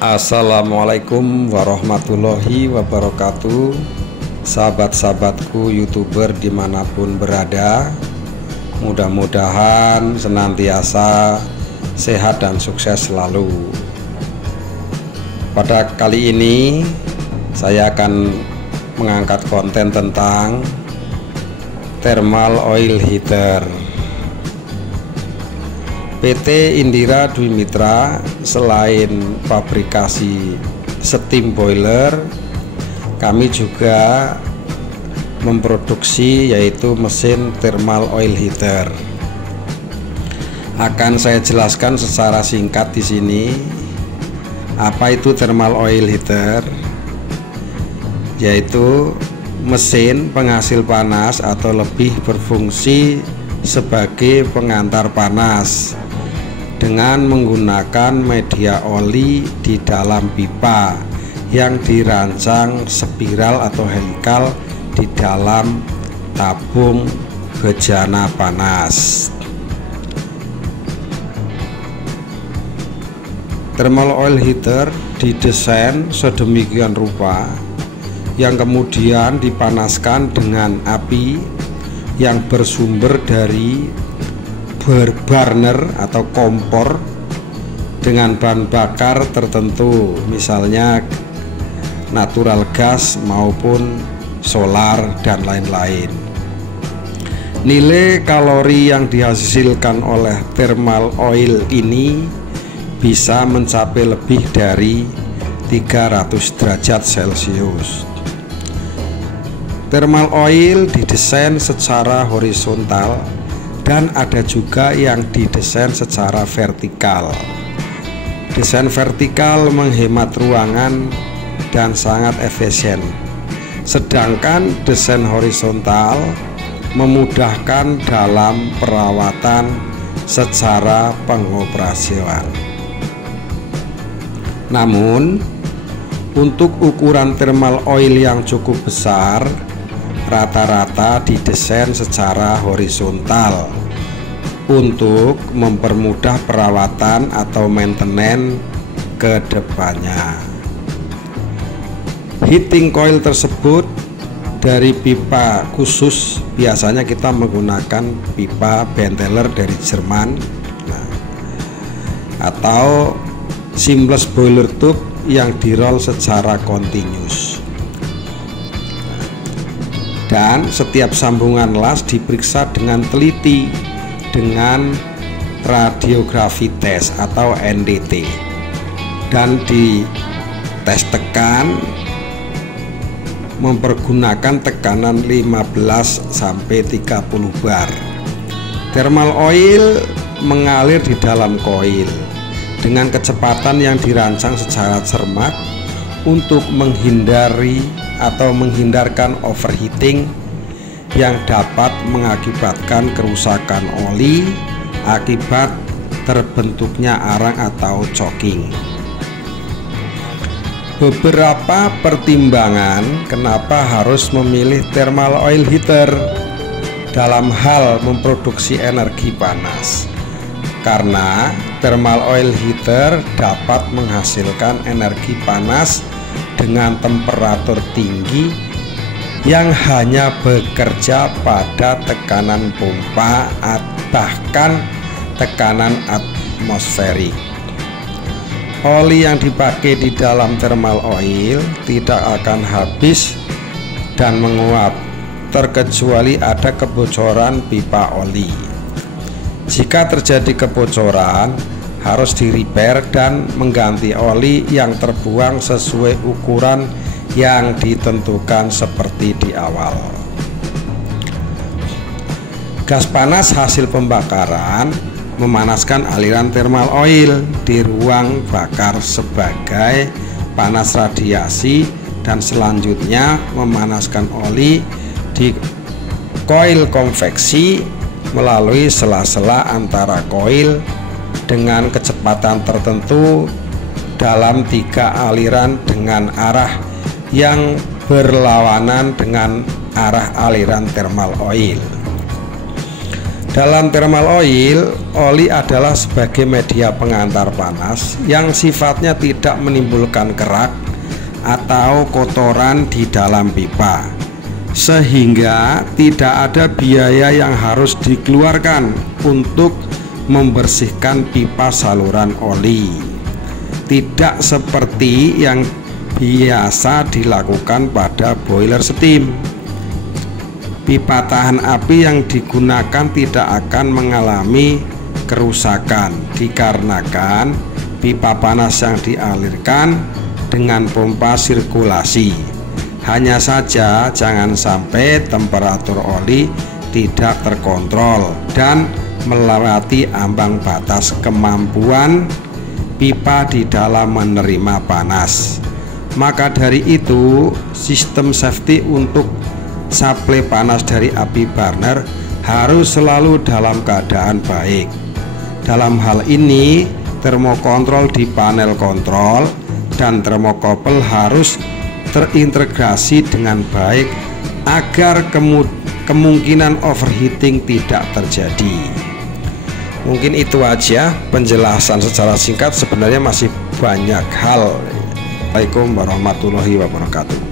Assalamualaikum warahmatullahi wabarakatuh. Sahabat-sahabatku YouTuber dimanapun berada, mudah-mudahan senantiasa sehat dan sukses selalu. Pada kali ini saya akan mengangkat konten tentang thermal oil heater. PT Indira Dwi Mitra selain fabrikasi steam boiler, kami juga memproduksi yaitu mesin thermal oil heater. Akan saya jelaskan secara singkat di sini apa itu thermal oil heater, yaitu mesin penghasil panas atau lebih berfungsi sebagai pengantar panas dengan menggunakan media oli di dalam pipa yang dirancang spiral atau helikal di dalam tabung bejana panas. Thermal oil heater didesain sedemikian rupa yang kemudian dipanaskan dengan api yang bersumber dari burner atau kompor dengan bahan bakar tertentu, misalnya natural gas maupun solar dan lain-lain. Nilai kalori yang dihasilkan oleh thermal oil ini bisa mencapai lebih dari 300 derajat Celcius. Thermal oil didesain secara horizontal dan ada juga yang didesain secara vertikal. Desain vertikal menghemat ruangan dan sangat efisien, sedangkan desain horizontal memudahkan dalam perawatan secara pengoperasian. Namun, untuk ukuran thermal oil yang cukup besar, rata-rata didesain secara horizontal untuk mempermudah perawatan atau maintenance ke depannya. Heating coil tersebut dari pipa khusus, biasanya kita menggunakan pipa Benteler dari Jerman, atau seamless boiler tube yang dirol secara continuous. Dan setiap sambungan las diperiksa dengan teliti dengan radiografi tes atau NDT, dan di tes tekan mempergunakan tekanan 15 sampai 30 bar. Thermal oil mengalir di dalam koil dengan kecepatan yang dirancang secara cermat untuk menghindarkan overheating yang dapat mengakibatkan kerusakan oli akibat terbentuknya arang atau choking. Beberapa pertimbangan kenapa harus memilih thermal oil heater dalam hal memproduksi energi panas. Karena thermal oil heater dapat menghasilkan energi panas dengan temperatur tinggi yang hanya bekerja pada tekanan pompa bahkan tekanan atmosferik. Oli yang dipakai di dalam thermal oil tidak akan habis dan menguap terkecuali ada kebocoran pipa oli. Jika terjadi kebocoran, harus di-repair dan mengganti oli yang terbuang sesuai ukuran yang ditentukan seperti di awal. Gas panas hasil pembakaran memanaskan aliran thermal oil di ruang bakar sebagai panas radiasi dan selanjutnya memanaskan oli di koil konveksi melalui sela-sela antara koil dengan kecepatan tertentu dalam 3 aliran dengan arah yang berlawanan dengan arah aliran thermal oil. Dalam thermal oil, oli adalah sebagai media pengantar panas yang sifatnya tidak menimbulkan kerak atau kotoran di dalam pipa, sehingga tidak ada biaya yang harus dikeluarkan untuk membersihkan pipa saluran oli. Tidak seperti yang biasa dilakukan pada boiler steam. Pipa tahan api yang digunakan tidak akan mengalami kerusakan dikarenakan pipa panas yang dialirkan dengan pompa sirkulasi. Hanya saja jangan sampai temperatur oli tidak terkontrol dan melewati ambang batas kemampuan pipa di dalam menerima panas. Maka dari itu, sistem safety untuk suplai panas dari api burner harus selalu dalam keadaan baik. Dalam hal ini, termokontrol di panel kontrol dan termokouple harus terintegrasi dengan baik agar kemungkinan overheating tidak terjadi. Mungkin itu aja penjelasan secara singkat, sebenarnya masih banyak hal. Assalamualaikum warahmatullahi wabarakatuh.